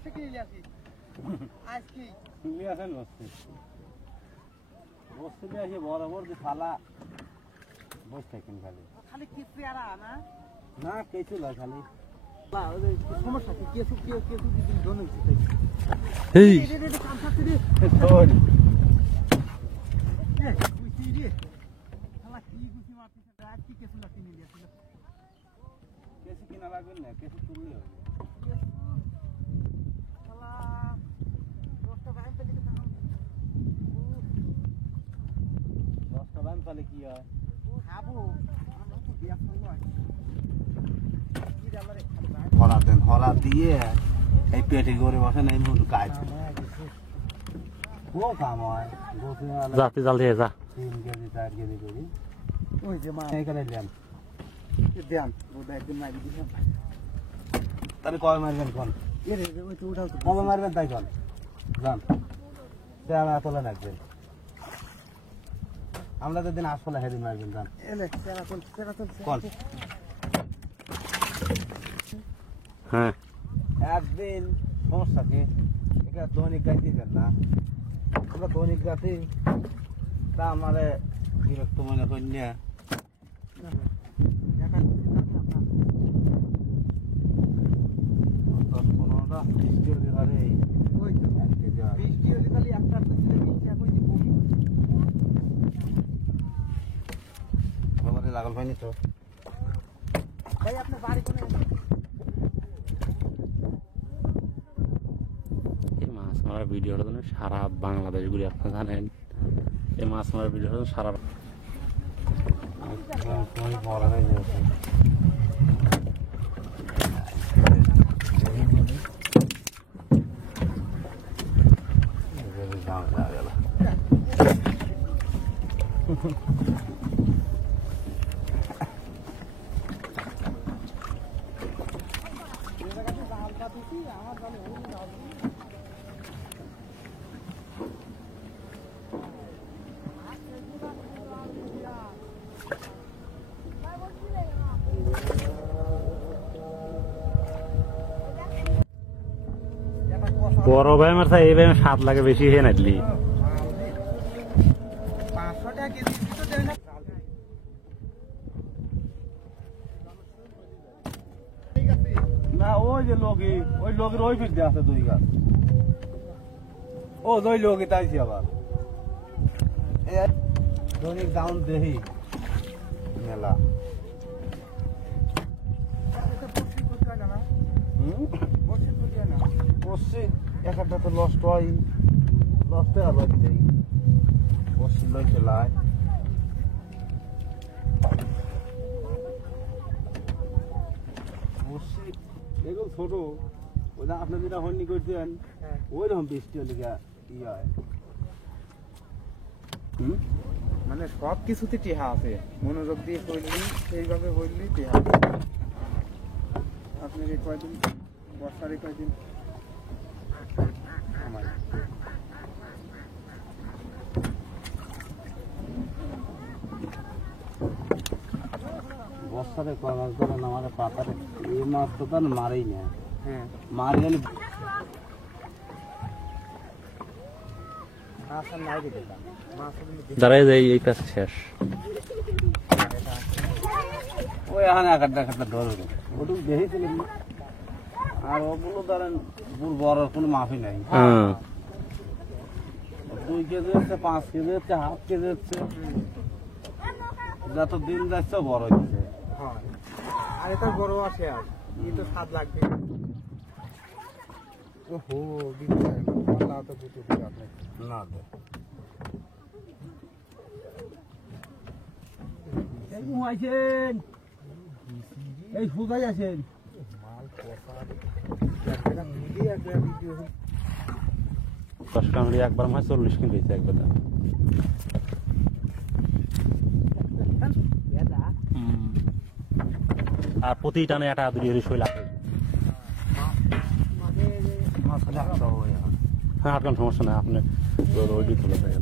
বসে কি নিয়ে আসি আজ কি নিয়ে আসেন বসতে বসতে দিয়ে আসি বরাবর যে শালা বসে থাকেন খালি খালি কি পেয়ারা না না কিছু না খালি সমস্যা কি কেসু দিন জন্য এই কামসাতে রে সরি কুইছি রে শালা কি কুইছি মারছিস আজ কি কেসু লাগতে নিয়ে আসিল কেসি কিনা লাগবে না কেসি তুললে হবে শালা দশটা গান পেলে কি টাকা 10টা দাম তাহলে কি হয় খাবো আমরা তো বিয়া করব কি জানলা রে হলা দেন হলা দিয়ে এই পেটে করে বসেন এই মুহূর্তে কাজ ও কাম হয় जाते जल्दी है जा 3 কেজি 4 কেজি করি ওই যে মা এইখানে দেন দেন ওটা একদম মারি দিলাম তাহলে কয় মারবেন কোন এ রে ওই তো উঠাও তো কবে মারবেন তাই কোন জান তেলা তোলা রাখবেন আমরা তো দিন আসলে হেদি মারবেন জান এলে সেরা তো কোন हाँ একদিন সমস্যা কি এটা দৈনিক গাইতে দেন না আমরা দৈনিক গাইতে তা আমারে বিরক্ত মনে করি না দশ পনেরোটা বৃষ্টি হতে পারে ওই বৃষ্টি হলে খালি একটা আমাদের লাগল পাইনি তো ভাই আপনার বাড়ি কোনে এই মাছ মারার ভিডিওটা তো সারা বাংলাদেশ ঘুরে আপনারা জানেন এই মাছ মারার ভিডিওটা সারা তুমি বলা নাই বড় ভাই মারছে এই ভাই 7 লাখে বেশি হে নাইলি 500 টাকা কেজি তো দেয় না ঠিক আছে না ওই যে লোকই ওই লোকের ওই ফিরতে আছে দুই গাছ ও ওই লোকই তাইছি আবার দৈনিক ডাউন দেহি মেলা এটা বসি করতে না বসি করতে না বসছি এক একটা তো নষ্ট হয় নষ্ট আবার দেই বসছি লই চলায় বসছি এগুলো ছোট ওই যে আপনি যেটা হন্নি করছেন ওই রকম বৃষ্টি হলে ই হয় মানে সব কিছুতে টিহা আছে মনোযোগ দিয়ে হইলি সেইভাবে হইলি টিহা আপনার এই কয়দিন বর্ষার এই কয়দিন আমার বস্তাতে কয় মাছ ধরেন আমাদের পাতারে এই মাছ তো তার মারেই না হ্যাঁ মারি গেলে মাছ আর নাই দিতে মাছ দাঁড়াই যাই এই কাজ শেষ ওই এখানে এক একটা ধরবে ওটুকু দেখেছিলেন আর ওগুলো ধরেন বড় কোনো মাফি নাই হ্যাঁ 2 কেজি হচ্ছে 5 কেজি হচ্ছে হাফ কেজি হচ্ছে যত দিন যাচ্ছে বড় হচ্ছে হয় আর এটা বড় আছে আর এই তো স্বাদ লাগবে ওহো দিতে আল্লাহ তো বুঝতে দিবে আপনি না দে এই ঘুমাইছেন এই সুজাই আছেন মাল পচা একটা মিলিয়ে একটা ভিডিও 10 কামড়ি একবার মাছ 40 কিলো হইছে একবার আর প্রতি টানে একটা দুই শৈল আছে মাছ লাগা দাও হ্যাঁ আপনার সমস্যা নাই আপনি ওই দিকে চলে যাবেন